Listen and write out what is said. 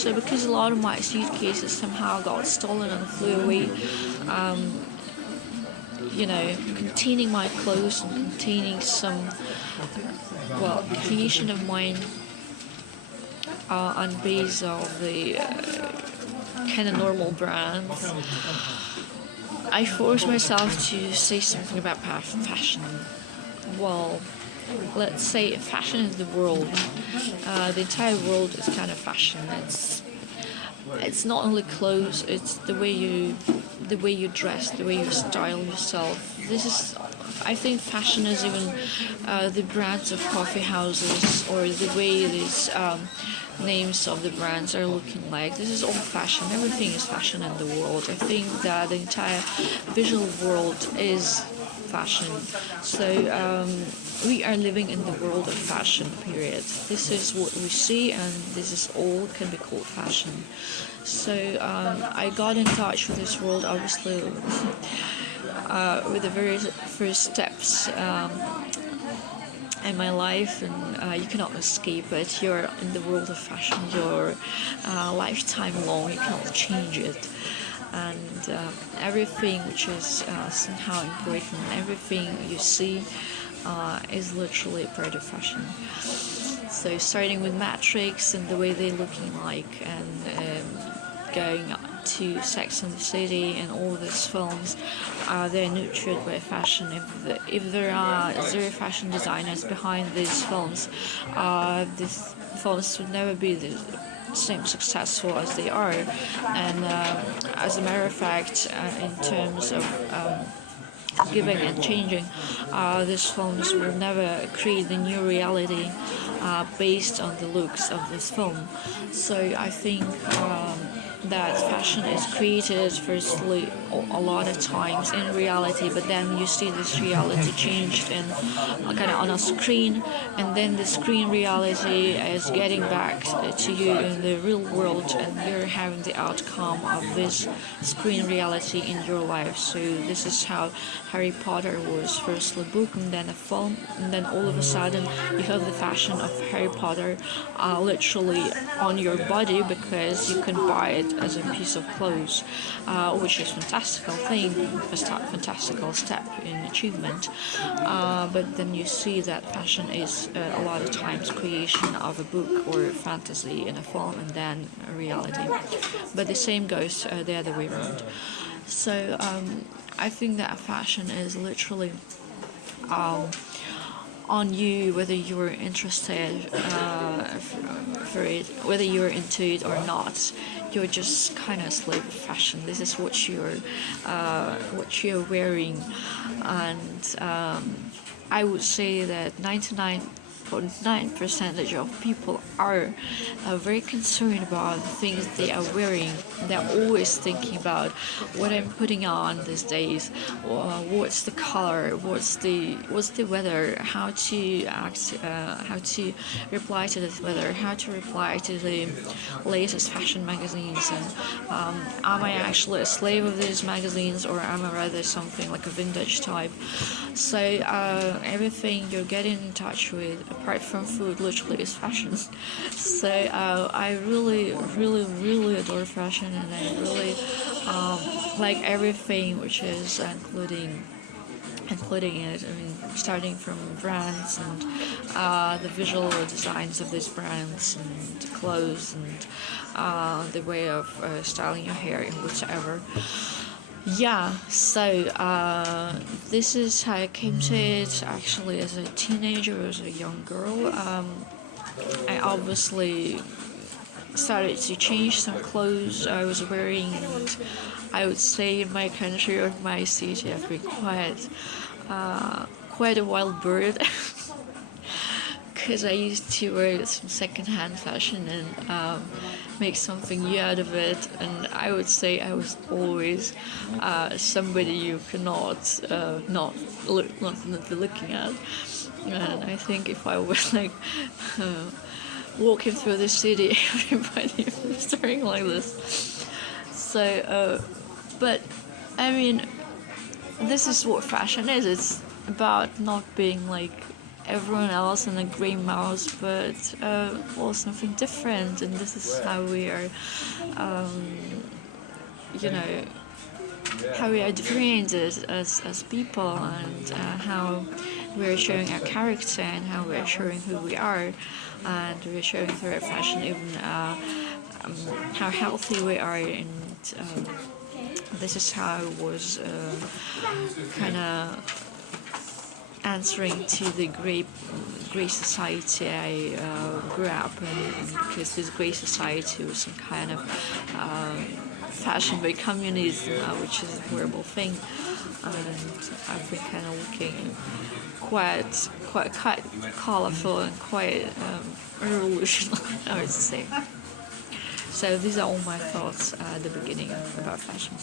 So because a lot of my suitcases somehow got stolen and flew away, containing my clothes and containing some, creation of mine on base of the kind of normal brands, I forced myself to say something about fashion. Well, let's say fashion is the world. The entire world is kind of fashion. It's not only clothes. It's the way you dress, the way you style yourself. I think fashion is even the brands of coffee houses or the way these names of the brands are looking like. This is all fashion. Everything is fashion in the world. I think that the entire visual world is fashion. So we are living in the world of fashion, period. This is what we see, and this is all can be called fashion. So I got in touch with this world, obviously, with the very first steps in my life, and you cannot escape it. You're in the world of fashion. You're lifetime long. You cannot change it. And everything which is somehow important, everything you see is literally a part of fashion. So starting with Matrix and the way they're looking like, and going to Sex and the City and all these films, they're nurtured by fashion. If there are zero fashion designers behind these films would never be the same successful as they are. And as a matter of fact, in terms of giving and changing, these films will never create the new reality based on the looks of this film. So I think that fashion is created firstly a lot of times in reality, but then you see this reality changed in kind of on a screen, and then the screen reality is getting back to you in the real world, and you're having the outcome of this screen reality in your life. So this is how Harry Potter was firstly a book and then a film, and then all of a sudden you have the fashion of Harry Potter literally on your body, because you can buy it as a piece of clothes, which is a fantastical thing, fantastical step in achievement. But then you see that fashion is a lot of times creation of a book or fantasy in a film and then a reality. But the same goes the other way around. So I think that fashion is literally on you, whether you're interested for it, whether you're into it or not. You're just kind of a slave of fashion. This is what you're wearing, and I would say that 99.9% of people are very concerned about the things they are wearing. They're always thinking about what I'm putting on these days, what's the color, what's the weather, how to act, how to reply to this weather, how to reply to the latest fashion magazines, and am I actually a slave of these magazines, or am I rather something like a vintage type? So everything you're getting in touch with, apart from food, literally is fashion. So I really, really, really adore fashion, and I really like everything which is including it. I mean, starting from brands and the visual designs of these brands and clothes and the way of styling your hair and whatever. Yeah, so this is how I came to it. Actually, as a teenager, as a young girl, I obviously started to change some clothes I was wearing, and I would say in my country or my city I've been quite a wild bird. Because I used to wear some second-hand fashion and make something new out of it, and I would say I was always somebody you cannot not be looking at. And I think if I was like walking through the city, everybody was staring like this. So, but I mean, this is what fashion is. It's about not being like everyone else in a grey mouse, but well, something different, and this is how we are, you know, how we are different as people, and how we are showing our character, and how we are showing who we are, and we are showing through our fashion even how healthy we are, and this is how I was kind of answering to the grey society I grew up in, because this grey society was some kind of fashion by communism, which is a horrible thing, and I've been kind of looking quite colorful and quite revolutionary, I would say. So these are all my thoughts at the beginning about fashion.